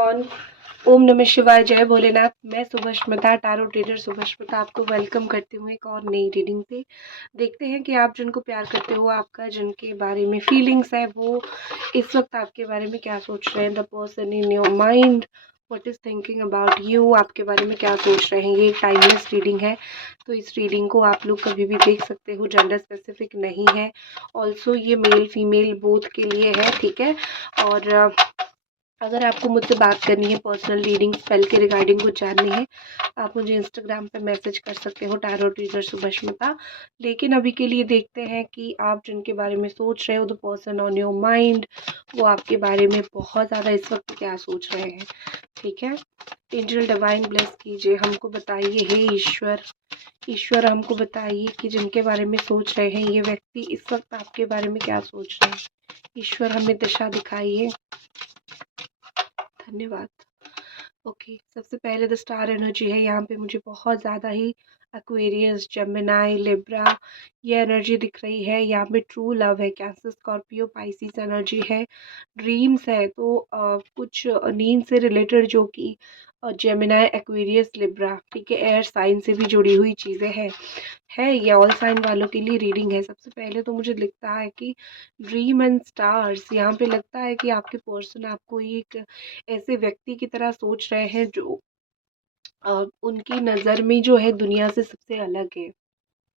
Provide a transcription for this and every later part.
On. ओम नमः शिवाय, जय भोलेनाथ। मैं सुभष्मिता, टैरो रीडर सुभष्मिता, आपको वेलकम करती हूँ एक और नई रीडिंग पे। देखते हैं कि आप जिनको प्यार करते हो, आपका जिनके बारे में फीलिंग्स है, वो इस वक्त आपके बारे में क्या सोच रहे हैं। The person in your mind what is thinking about you, आपके बारे में क्या सोच रहे हैं। ये एक टाइमलेस रीडिंग है, तो इस रीडिंग को आप लोग कभी भी देख सकते हो, जेंडर स्पेसिफिक नहीं है। ऑल्सो ये मेल फीमेल बोथ के लिए है, ठीक है। और अगर आपको मुझसे बात करनी है, पर्सनल रीडिंग स्पेल के रिगार्डिंग कुछ जाननी है, आप मुझे इंस्टाग्राम पे मैसेज कर सकते हो, टैरो टीचर सुभष्मिता। लेकिन अभी के लिए देखते हैं कि आप जिनके बारे में सोच रहे हो, the person on your mind, वो आपके बारे में बहुत ज़्यादा इस वक्त क्या सोच रहे हैं, ठीक है। एंजल डिवाइन ब्लेस कीजिए, हमको बताइए हे ईश्वर। ईश्वर हमको बताइए कि जिनके बारे में सोच रहे हैं ये व्यक्ति, इस वक्त आपके बारे में क्या सोच रहे हैं। ईश्वर हमें दिशा दिखाइए, धन्यवाद। ओके, सबसे पहले द स्टार एनर्जी है यहाँ पे। मुझे बहुत ज़्यादा ही एक्वेरियस, जेमिनाई, लिब्रा ये एनर्जी दिख रही है। यहाँ पे ट्रू लव है, कैंसर, स्कॉर्पियो, पाइसिस एनर्जी है। ड्रीम्स है, तो कुछ नींद से रिलेटेड, जो कि जेमिनाई, एक्वेरियस, लिब्रा, ठीक है, एयर साइन से भी जुड़ी हुई चीज़ें हैं। ये ऑल साइन वालों के लिए रीडिंग है। सबसे पहले तो मुझे लगता है कि ड्रीम एंड स्टार्स, यहाँ पे लगता है कि आपके पर्सन आपको एक ऐसे व्यक्ति की तरह सोच रहे हैं जो उनकी नज़र में जो है दुनिया से सबसे अलग है।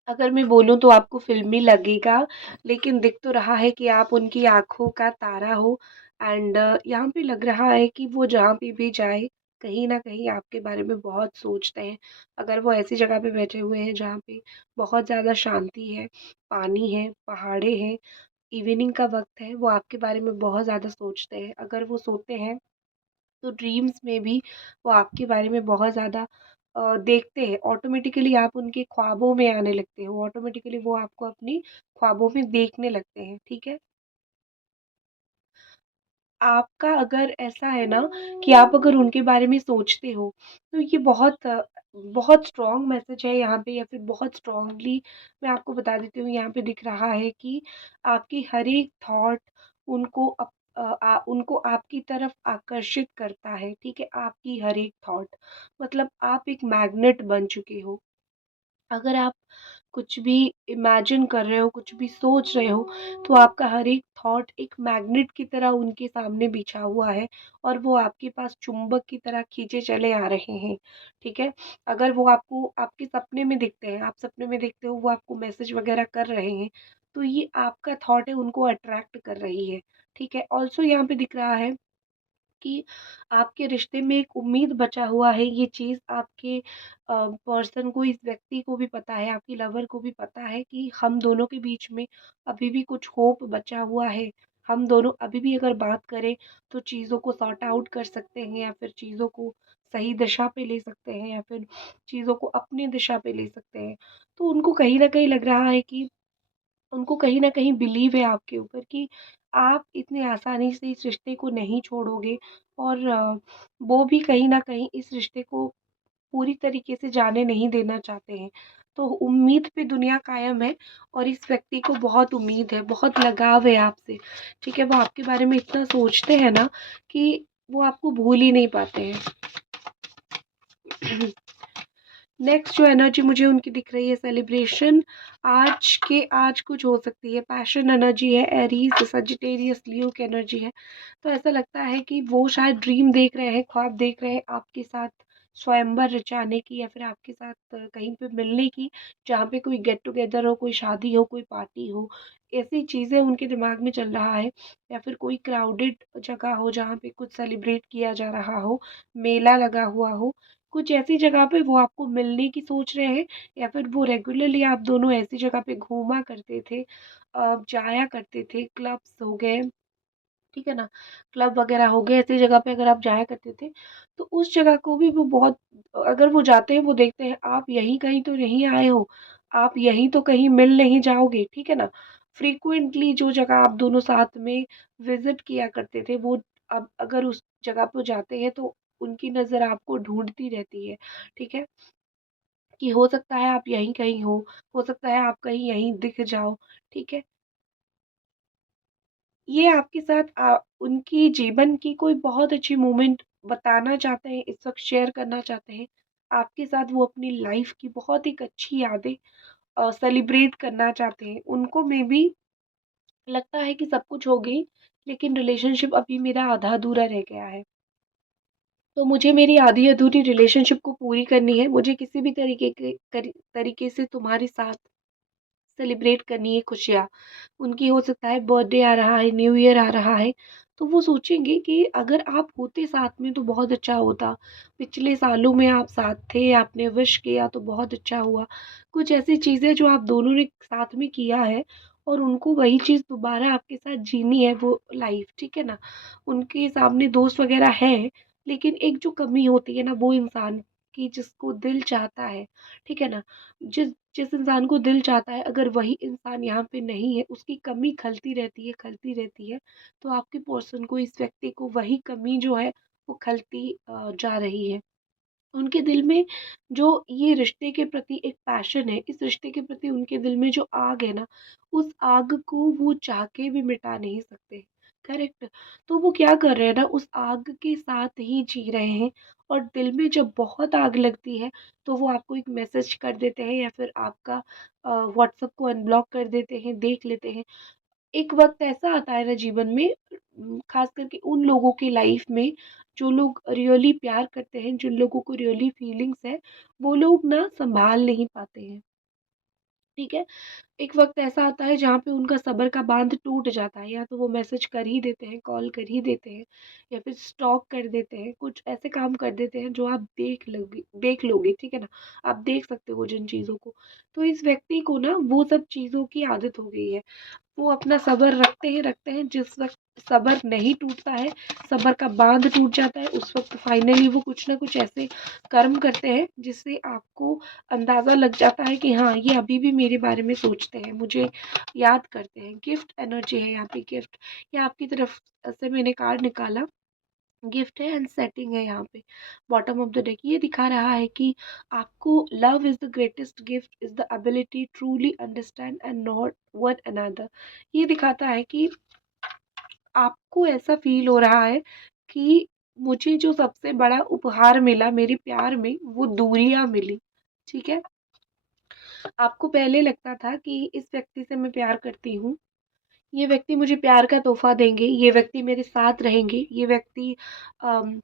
अगर मैं बोलूँ तो आपको फिल्मी लगेगा, लेकिन दिख तो रहा है कि आप उनकी आँखों का तारा हो। एंड यहाँ पे लग रहा है कि वो जहाँ पे भी जाए, कहीं न कहीं आपके बारे में बहुत सोचते हैं। अगर वो ऐसी जगह पे बैठे हुए हैं जहाँ पे बहुत ज़्यादा शांति है, पानी है, पहाड़े हैं, इवनिंग का वक़्त है, वो आपके बारे में बहुत ज़्यादा सोचते हैं। अगर वो सोते हैं तो ड्रीम्स में भी वो आपके बारे में बहुत ज़्यादा देखते हैं। ऑटोमेटिकली आप उनके ख्वाबों में आने लगते हो, ऑटोमेटिकली वो आपको अपनी ख्वाबों में देखने लगते हैं, ठीक है। आपका अगर ऐसा है ना कि आप अगर उनके बारे में सोचते हो, तो ये बहुत स्ट्रॉन्ग मैसेज है यहाँ पे, या फिर बहुत स्ट्रॉन्गली मैं आपको बता देती हूँ। यहाँ पे दिख रहा है कि आपकी हर एक थॉट उनको आपकी तरफ आकर्षित करता है, ठीक है। आपकी हर एक थॉट, मतलब आप एक मैग्नेट बन चुके हो। अगर आप कुछ भी इमेजिन कर रहे हो, कुछ भी सोच रहे हो, तो आपका हर एक थॉट एक मैग्नेट की तरह उनके सामने बिछा हुआ है, और वो आपके पास चुंबक की तरह खींचे चले आ रहे हैं, ठीक है। अगर वो आपको आपके सपने में दिखते हैं, आप सपने में देखते हो वो आपको मैसेज वगैरह कर रहे हैं, तो ये आपका थॉट है, उनको अट्रैक्ट कर रही है, ठीक है। ऑल्सो यहाँ पे दिख रहा है कि आपके रिश्ते में एक उम्मीद बचा हुआ है। ये चीज़ आपके पर्सन को, इस व्यक्ति को भी पता है, आपकी लवर को भी पता है कि हम दोनों के बीच में अभी भी कुछ होप बचा हुआ है। हम दोनों अभी भी अगर बात करें तो चीज़ों को सॉर्ट आउट कर सकते हैं, या फिर चीज़ों को सही दिशा पे ले सकते हैं, या फिर चीज़ों को अपनी दिशा पे ले सकते हैं। तो उनको कहीं न कहीं लग रहा है कि उनको कहीं न कहीं बिलीव है आपके ऊपर कि आप इतने आसानी से इस रिश्ते को नहीं छोड़ोगे, और वो भी कहीं न कहीं इस रिश्ते को पूरी तरीके से जाने नहीं देना चाहते हैं। तो उम्मीद पे दुनिया कायम है, और इस व्यक्ति को बहुत उम्मीद है, बहुत लगाव है आपसे, ठीक है। वो आपके बारे में इतना सोचते हैं ना कि वो आपको भूल ही नहीं पाते हैं। नेक्स्ट जो एनर्जी मुझे उनकी दिख रही है, सेलिब्रेशन। आज कुछ हो सकती है, पैशन एनर्जी है, एरीज, सजिटेरियस, लियो की एनर्जी है। तो ऐसा लगता है कि वो शायद ड्रीम देख रहे हैं, ख्वाब देख रहे हैं आपके साथ स्वयंवर रचाने की, या फिर आपके साथ कहीं पे मिलने की, जहाँ पे कोई गेट टुगेदर हो, कोई शादी हो, कोई पार्टी हो। ऐसी चीज़ें उनके दिमाग में चल रहा है, या फिर कोई क्राउडेड जगह हो जहाँ पे कुछ सेलिब्रेट किया जा रहा हो, मेला लगा हुआ हो, कुछ ऐसी जगह पे वो आपको मिलने की सोच रहे हैं, या फिर वो रेगुलरली आप दोनों ऐसी जगह पे घूमा करते थे, जाया करते थे, क्लब्स हो गए, ठीक है ना, क्लब वगैरह हो गए, ऐसी जगह पे अगर आप जाया करते थे, तो उस जगह को भी वो बहुत, अगर वो जाते हैं, वो देखते हैं आप यहीं कहीं तो नहीं आए हो, आप यहीं तो कहीं मिल नहीं जाओगे, ठीक है ना। फ्रीक्वेंटली जो जगह आप दोनों साथ में विजिट किया करते थे, वो अब अगर उस जगह पे जाते हैं तो उनकी नज़र आपको ढूंढती रहती है, ठीक है, कि हो सकता है आप यहीं कहीं हो सकता है आप कहीं यहीं दिख जाओ, ठीक है। ये आपके साथ उनकी जीवन की कोई बहुत अच्छी मोमेंट बताना चाहते हैं, इस वक़्त शेयर करना चाहते हैं। आपके साथ वो अपनी लाइफ़ की बहुत एक अच्छी यादें सेलिब्रेट करना चाहते हैं। उनको मेबी लगता है कि सब कुछ हो गई, लेकिन रिलेशनशिप अभी मेरा आधा-अधूरा रह गया है। तो मुझे मेरी आधी-अधूरी रिलेशनशिप को पूरी करनी है। मुझे किसी भी तरीके से तुम्हारे साथ सेलिब्रेट करनी है खुशियाँ। उनकी हो सकता है बर्थडे आ रहा है, न्यू ईयर आ रहा है, तो वो सोचेंगे कि अगर आप होते साथ में तो बहुत अच्छा होता। पिछले सालों में आप साथ थे, आपने विश किया तो बहुत अच्छा हुआ। कुछ ऐसी चीज़ें जो आप दोनों ने साथ में किया है और उनको वही चीज़ दोबारा आपके साथ जीनी है वो लाइफ़, ठीक है ना? उनके सामने दोस्त वग़ैरह हैं, लेकिन एक जो कमी होती है ना वो इंसान की जिसको दिल चाहता है, ठीक है ना? जिस जिस इंसान को दिल चाहता है अगर वही इंसान यहाँ पे नहीं है, उसकी कमी खलती रहती है, तो आपके पर्सन को इस व्यक्ति को वही कमी जो है वो खलती जा रही है। उनके दिल में जो ये रिश्ते के प्रति एक पैशन है, इस रिश्ते के प्रति उनके दिल में जो आग है ना, उस आग को वो चाह के भी मिटा नहीं सकते। करेक्ट? तो वो क्या कर रहे हैं ना, उस आग के साथ ही जी रहे हैं और दिल में जब बहुत आग लगती है, तो वो आपको एक मैसेज कर देते हैं या फिर आपका व्हाट्सएप को अनब्लॉक कर देते हैं, देख लेते हैं। एक वक़्त ऐसा आता है ना जीवन में ख़ास करके उन लोगों की लाइफ़ में जो लोग रियली प्यार करते हैं, जिन लोगों को रियली फीलिंग्स है, वो लोग ना सँभाल नहीं पाते हैं, ठीक है? एक वक़्त ऐसा आता है जहाँ पे उनका सब्र का बाँध टूट जाता है, या तो वो मैसेज कर ही देते हैं, कॉल कर ही देते हैं या फिर स्टॉक कर देते हैं, कुछ ऐसे काम कर देते हैं जो आप देख लोगे, ठीक है ना? आप देख सकते हो जिन चीज़ों को। तो इस व्यक्ति को ना वो सब चीज़ों की आदत हो गई है। वो अपना सब्र रखते हैं, जिस वक़्त सब्र नहीं टूटता है, सब्र का बाँध टूट जाता है, उस वक़्त फाइनली वो कुछ न कुछ ऐसे कर्म करते हैं, जिससे आपको अंदाज़ा लग जाता है कि हाँ, ये अभी भी मेरे बारे में सोचते हैं, मुझे याद करते हैं। गिफ्ट एनर्जी है यहाँ पे, गिफ्ट या आपकी तरफ से मैंने कार्ड निकाला, गिफ्ट है एंड सेटिंग है यहाँ पे बॉटम ऑफ द डेक। ये दिखा रहा है कि आपको love is the greatest gift is the ability truly understand and not one another. ये दिखाता है कि आपको ऐसा फील हो रहा है कि मुझे जो सबसे बड़ा उपहार मिला मेरे प्यार में वो दूरियां मिली, ठीक है? आपको पहले लगता था कि इस व्यक्ति से मैं प्यार करती हूँ, ये व्यक्ति मुझे प्यार का तोहफा देंगे, ये व्यक्ति मेरे साथ रहेंगे, ये व्यक्ति अम,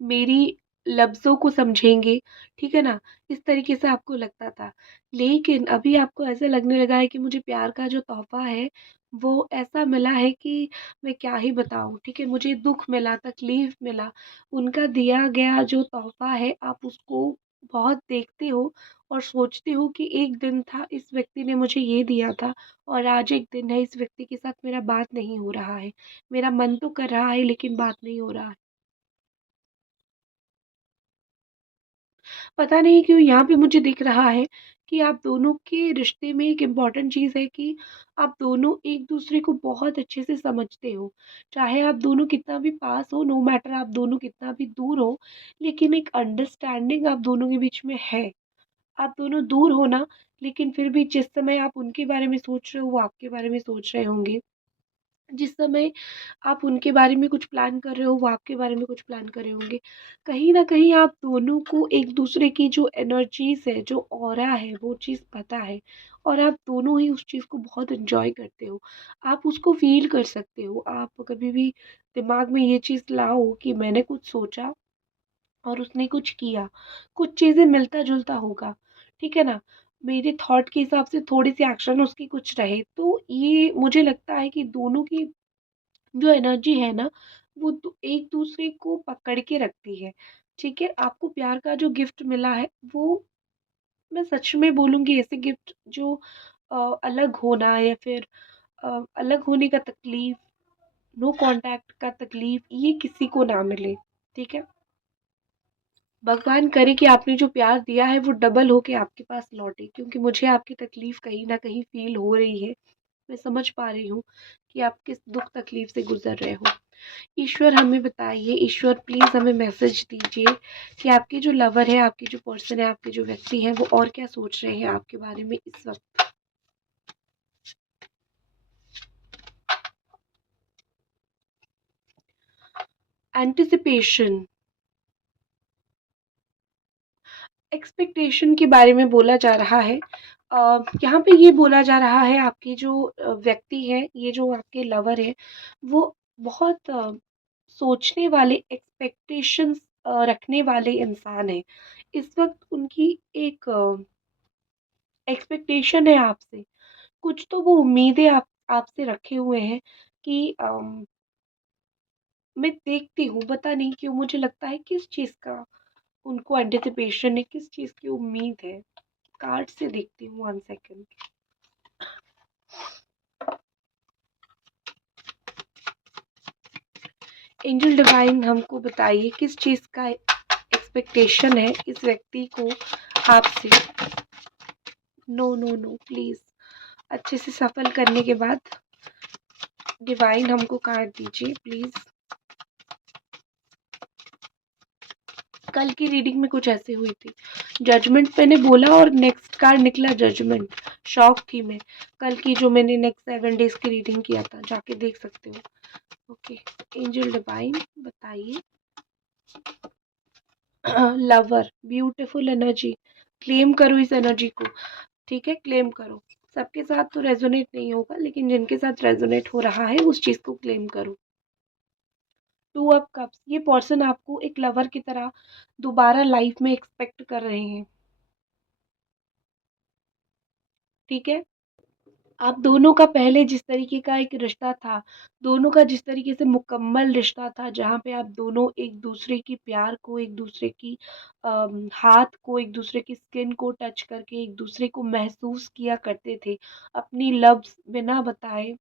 मेरी लफ्ज़ों को समझेंगे, ठीक है ना? इस तरीके से आपको लगता था। लेकिन अभी आपको ऐसा लगने लगा है कि मुझे प्यार का जो तोहफ़ा है, वो ऐसा मिला है कि मैं क्या ही बताऊँ, ठीक है? मुझे दुःख मिला, तकलीफ़ मिला, उनका दिया गया जो तोहफ़ा है, आप उसको बहुत देखते हो और सोचते हो कि एक दिन था, इस व्यक्ति ने मुझे ये दिया था और आज एक दिन है, इस व्यक्ति के साथ मेरा बात नहीं हो रहा है। मेरा मन तो कर रहा है, लेकिन बात नहीं हो रहा है। पता नहीं क्यों यहाँ पे मुझे दिख रहा है कि आप दोनों के रिश्ते में एक इम्पॉर्टेंट चीज़ है कि आप दोनों एक-दूसरे को बहुत अच्छे से समझते हो। चाहे आप दोनों कितना भी पास हो, नो मैटर आप दोनों कितना भी दूर हो, लेकिन एक अंडरस्टैंडिंग आप दोनों के बीच में है। आप दोनों दूर हो ना, लेकिन फिर भी जिस समय आप उनके बारे में सोच रहे हो, वो आपके बारे में सोच रहे होंगे। जिस समय आप उनके बारे में कुछ प्लान कर रहे हो, वो आपके बारे में कुछ प्लान कर रहे होंगे। कहीं न कहीं आप दोनों को एक-दूसरे की जो एनर्जीज़ है, जो ऑरा है, वो चीज़ पता है और आप दोनों ही उस चीज़ को बहुत एन्जॉय करते हो। आप उसको फ़ील कर सकते हो। आप कभी भी दिमाग में ये चीज़ लाओ कि मैंने कुछ सोचा और उसने कुछ किया। कुछ चीज़ें मिलता-जुलता होगा, ठीक है ना? मेरे थॉट के हिसाब से थोड़ी-सी एक्शन उसकी कुछ रहे, तो ये मुझे लगता है कि दोनों की जो एनर्जी है ना, वो एक-दूसरे को पकड़ के रखती है, ठीक है? आपको प्यार का जो गिफ्ट मिला है, वो मैं सच में बोलूँगी ऐसे गिफ्ट जो अलग होना या फिर अलग होने का तकलीफ़, नो कॉन्टैक्ट का तकलीफ़, ये किसी को ना मिले, ठीक है? भगवान करे कि आपने जो प्यार दिया है, वो डबल होके आपके पास लौटे, क्योंकि मुझे आपकी तकलीफ़ कहीं न कहीं फ़ील हो रही है। मैं समझ पा रही हूँ कि आप किस दुःख तकलीफ़ से गुज़र रहे हो। ईश्वर हमें बताइए, ईश्वर प्लीज़ हमें मैसेज दीजिए कि आपके जो लवर है, आपके जो पर्सन है, आपके जो व्यक्ति हैं, वो और क्या सोच रहे हैं आपके बारे में इस वक़्त। एंटिसिपेशन, एक्सपेक्टेशन के बारे में बोला जा रहा है। यहाँ पे ये बोला जा रहा है आपके जो व्यक्ति है, ये जो आपके लवर है, वो बहुत सोचने वाले, एक्सपेक्टेशंस रखने वाले इंसान है। इस वक्त उनकी एक एक्सपेक्टेशन है आपसे, कुछ तो वो उम्मीदें आपसे रखे हुए हैं कि मैं देखती हूँ, पता नहीं क्यों मुझे लगता है किस चीज़ का उनको एंटिसिपेशन है, किस चीज़ की उम्मीद है। कार्ड से देखती हूँ, 1 सेकंड। एंजल डिवाइन हमको बताइए किस चीज़ का एक्सपेक्टेशन है इस व्यक्ति को आपसे। नो नो नो, प्लीज़ अच्छे से सफल करने के बाद डिवाइन हमको कार्ड दीजिए प्लीज़। कल की रीडिंग में कुछ ऐसे हुई थी, जजमेंट मैंने बोला और नेक्स्ट कार्ड निकला जजमेंट। शॉक थी मैं। कल की जो मैंने नेक्स्ट 7 डेज की रीडिंग किया था, जाके देख सकते हो। ओके, एंजल डिवाइन बताइए। लवर, ब्यूटीफुल एनर्जी, क्लेम करो इस एनर्जी को। ठीक है, क्लेम करो। सबके साथ तो रेजोनेट नहीं होगा, लेकिन जिनके साथ रेजोनेट हो रहा है उस चीज को क्लेम करो। 2 ऑफ कप्स, ये पर्सन आपको एक लवर की तरह दोबारा लाइफ में एक्सपेक्ट कर रहे हैं। ठीक है, आप दोनों का पहले जिस तरीके का एक रिश्ता था, दोनों का जिस तरीके से मुकम्मल रिश्ता था, जहाँ पे आप दोनों एक दूसरे की प्यार को, एक दूसरे की हाथ को, एक दूसरे की स्किन को टच करके एक दूसरे को महसूस किया करते थे, अपनी लव्स बिना बताए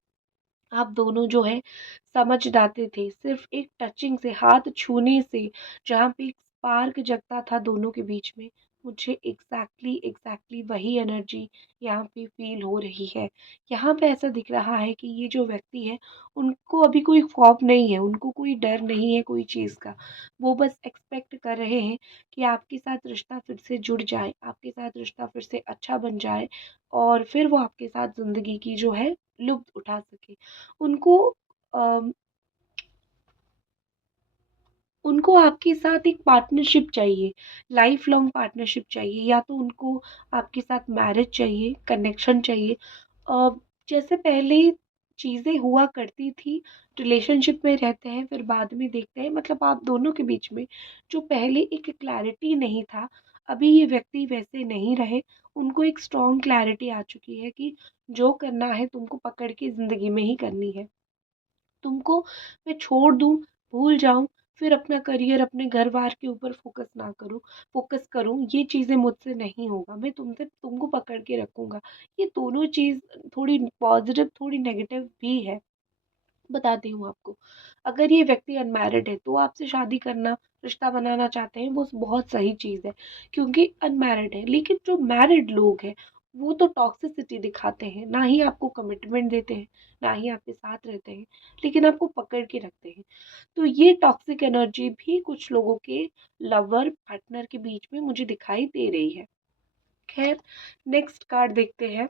आप दोनों जो है समझ जाते थे, सिर्फ एक टचिंग से, हाथ छूने से, जहाँ पे एक स्पार्क जगता था दोनों के बीच में। मुझे एग्जैक्टली वही एनर्जी यहाँ पे फील हो रही है। यहाँ पे ऐसा दिख रहा है कि ये जो व्यक्ति है, उनको अभी कोई खौफ नहीं है, उनको कोई डर नहीं है कोई चीज़ का। वो बस एक्सपेक्ट कर रहे हैं कि आपके साथ रिश्ता फिर से जुड़ जाए, आपके साथ रिश्ता फिर से अच्छा बन जाए, और फिर वो आपके साथ ज़िंदगी की जो है लुत्फ़ उठा सके। उनको अम, उनको आपके साथ एक पार्टनरशिप चाहिए, लाइफ लॉन्ग पार्टनरशिप चाहिए, या तो उनको आपके साथ मैरिज चाहिए, कनेक्शन चाहिए। अ, जैसे पहले चीज़ें हुआ करती थी, रिलेशनशिप में रहते हैं फिर बाद में देखते हैं, मतलब आप दोनों के बीच में जो पहले एक क्लैरिटी नहीं था, अभी ये व्यक्ति वैसे नहीं रहे। उनको एक स्ट्रॉन्ग क्लैरिटी आ चुकी है कि जो करना है तुमको पकड़ के ज़िंदगी में ही करनी है। तुमको मैं छोड़ दूँ, भूल जाऊँ, फिर अपना करियर, अपने घर-बार के ऊपर फ़ोकस करूँ, ये चीज़ें मुझसे नहीं होगा। मैं तुमको पकड़ के रखूँगा। ये दोनों चीज़ थोड़ी पॉज़िटिव, थोड़ी नेगेटिव भी है। बताती हूँ आपको। अगर ये व्यक्ति अनमैरिड है तो आपसे शादी करना, रिश्ता बनाना चाहते हैं, वो बहुत सही चीज़ है, क्योंकि अनमैरिड है। लेकिन जो मैरिड लोग हैं, वो तो टॉक्सिसिटी दिखाते हैं, ना ही आपको कमिटमेंट देते हैं, ना ही आपके साथ रहते हैं, लेकिन आपको पकड़ के रखते हैं। तो ये टॉक्सिक एनर्जी भी कुछ लोगों के लवर, पार्टनर के बीच में मुझे दिखाई दे रही है। खैर, नेक्स्ट कार्ड देखते हैं।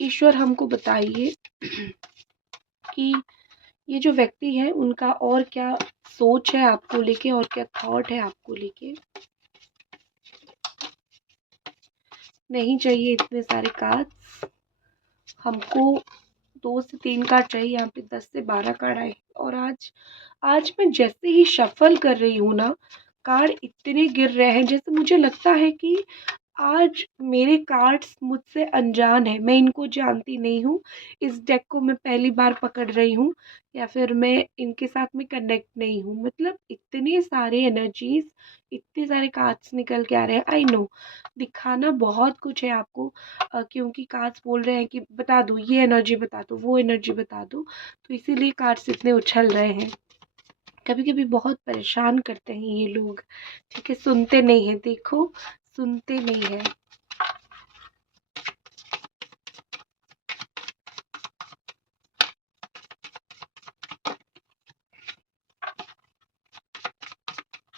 ईश्वर हमको बताइए कि ये जो व्यक्ति है उनका और क्या सोच है आपको लेके, और क्या थॉट है आपको लेके। नहीं चाहिए इतने सारे कार्ड्स हमको, 2 से 3 कार्ड चाहिए। यहाँ पे 10 से 12 कार्ड आए, और आज आज मैं जैसे ही शफल कर रही हूँ ना, कार्ड इतने गिर रहे हैं, जैसे मुझे लगता है कि आज मेरे कार्ड्स मुझसे अनजान है, मैं इनको जानती नहीं हूँ। इस डेक को मैं पहली बार पकड़ रही हूँ, या फिर मैं इनके साथ में कनेक्ट नहीं हूँ। मतलब इतने सारे एनर्जीज, इतने सारे कार्ड्स निकल के आ रहे हैं। आई नो दिखाना बहुत कुछ है आपको, क्योंकि कार्ड्स बोल रहे हैं कि बता दो, ये एनर्जी बता दो, वो एनर्जी बता दो, तो इसीलिए कार्ड्स इतने उछल रहे हैं। कभी कभी बहुत परेशान करते हैं ये लोग। ठीक है, सुनते नहीं है, देखो सुनते नहीं है।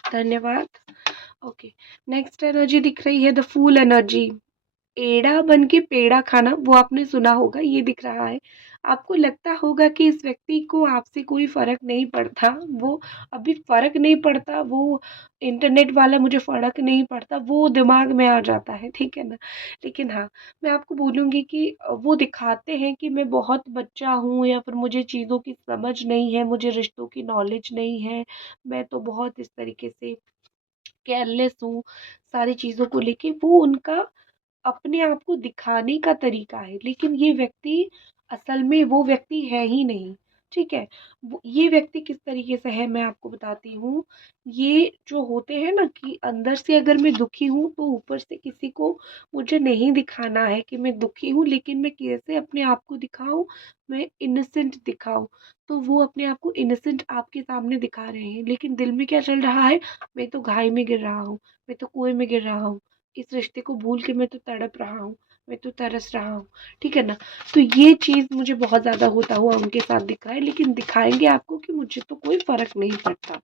धन्यवाद। ओके, नेक्स्ट एनर्जी दिख रही है द फूल एनर्जी। एड़ा बन के पेड़ा खाना, वो आपने सुना होगा, ये दिख रहा है। आपको लगता होगा कि इस व्यक्ति को आपसे कोई फ़र्क नहीं पड़ता, वो अभी फ़र्क नहीं पड़ता, वो इंटरनेट वाला मुझे फ़र्क नहीं पड़ता, वो दिमाग में आ जाता है, ठीक है ना? लेकिन हाँ, मैं आपको बोलूँगी कि वो दिखाते हैं कि मैं बहुत बच्चा हूँ या फिर मुझे चीज़ों की समझ नहीं है, मुझे रिश्तों की नॉलेज नहीं है, मैं तो बहुत इस तरीके से केयरलेस हूँ, सारी चीज़ों को लेके, वो उनका अपने आप को दिखाने का तरीका है, लेकिन ये व्यक्ति असल में वो व्यक्ति है ही नहीं, ठीक है? ये व्यक्ति किस तरीके से है मैं आपको बताती हूँ। ये जो होते हैं ना कि अंदर से अगर मैं दुखी हूँ तो ऊपर से किसी को मुझे नहीं दिखाना है कि मैं दुखी हूँ, लेकिन मैं कैसे अपने आप को दिखाऊँ, मैं इनोसेंट दिखाऊँ। तो वो अपने आप को इनोसेंट आपके सामने दिखा रहे हैं, लेकिन दिल में क्या चल रहा है, मैं तो घाई में गिर रहा हूँ, मैं तो कुएँ में गिर रहा हूँ। इस रिश्ते को भूल के मैं तो तड़प रहा हूँ, मैं तो तरस रहा हूँ, ठीक है ना? तो ये चीज़ मुझे बहुत ज़्यादा होता हुआ उनके साथ दिख रहा है, लेकिन दिखाएँगे आपको कि मुझे तो कोई फ़र्क नहीं पड़ता।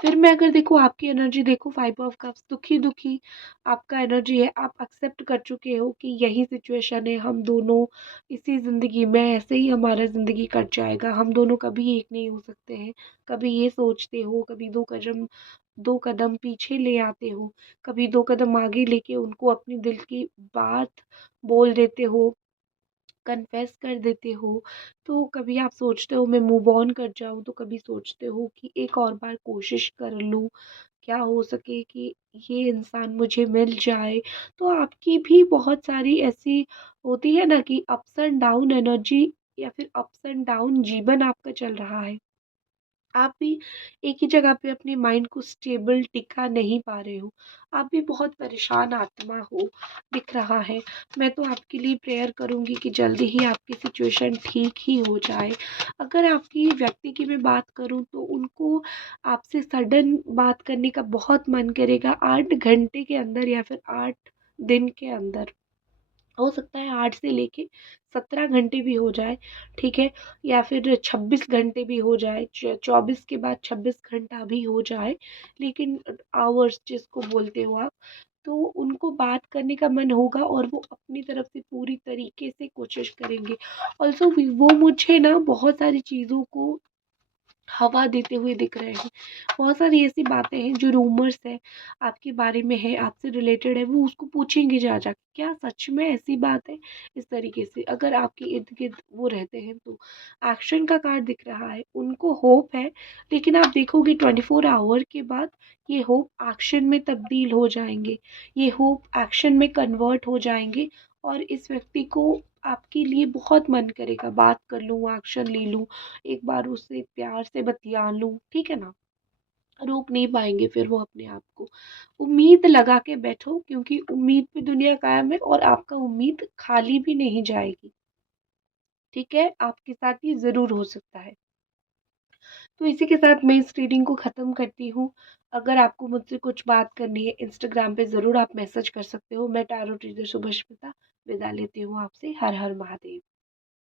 फिर मैं अगर देखूँ आपकी एनर्जी देखूँ 5 ऑफ कप्स, दुखी-दुखी आपका एनर्जी है, आप एक्सेप्ट कर चुके हो कि यही सिचुएशन है, हम दोनों इसी ज़िंदगी में ऐसे ही हमारा ज़िंदगी कट जाएगा, हम दोनों कभी एक नहीं हो सकते हैं। कभी ये सोचते हो, कभी 2 कदम पीछे ले आते हो, कभी 2 कदम आगे लेके उनको अपनी दिल की बात बोल देते हो, कन्फेस कर देते हो। तो कभी आप सोचते हो मैं मूव ऑन कर जाऊँ, तो कभी सोचते हो कि एक और बार कोशिश कर लूँ, क्या हो सके कि ये इंसान मुझे मिल जाए। तो आपकी भी बहुत सारी ऐसी होती है ना कि अप्स एंड डाउन एनर्जी या फिर अप्स एंड डाउन जीवन आपका चल रहा है। आप भी एक ही जगह पे अपने माइंड को स्टेबल टिका नहीं पा रहे हो। आप भी बहुत परेशान आत्मा हो, दिख रहा है। मैं तो आपके लिए प्रेयर करूँगी कि जल्दी ही आपकी सिचुएशन ठीक ही हो जाए। अगर आपकी व्यक्ति की मैं बात करूँ तो उनको आपसे सडन बात करने का बहुत मन करेगा 8 घंटे के अंदर या फिर 8 दिन के अंदर। हो सकता है 8 से लेके 17 घंटे भी हो जाए, ठीक है? या फिर 26 घंटे भी हो जाए, 24 के बाद 26 घंटा भी हो जाए, लेकिन आवर्स जिसको बोलते हो आप, तो उनको बात करने का मन होगा और वो अपनी तरफ से पूरी तरीके से कोशिश करेंगे। ऑल्सो वो मुझे ना बहुत सारी चीज़ों को हवा देते हुए दिख रहे हैं। बहुत सारी ऐसी बातें हैं जो रूमर्स हैं, आपके बारे में है, आपसे रिलेटेड है, वो उसको पूछेंगे जा जा के, क्या सच में ऐसी बात है? इस तरीके से अगर आपके इर्द-गिर्द वो रहते हैं तो। एक्शन का कार्ड दिख रहा है, उनको होप है, लेकिन आप देखोगे 24 आवर के बाद ये होप एक्शन में तब्दील हो जाएँगे। ये होप एक्शन में कन्वर्ट हो जाएँगे और इस व्यक्ति को आपके लिए बहुत मन करेगा, बात कर लूँ, एक्शन ले लूँ, एक बार उससे प्यार से बतिया लूँ, ठीक है ना? रोक नहीं पाएँगे फिर वो अपने आप को। उम्मीद लगा के बैठो क्योंकि उम्मीद पे दुनिया कायम है और आपका उम्मीद खाली भी नहीं जाएगी, ठीक है? आपके साथ ये ज़रूर हो सकता है। तो इसी के साथ मैं इस रीडिंग को ख़त्म करती हूँ। अगर आपको मुझसे कुछ बात करनी है इंस्टाग्राम पे ज़रूर आप मैसेज कर सकते हो। मैं टैरो रीडर शुभष्मिता विदा लेती हूँ आपसे। हर हर महादेव।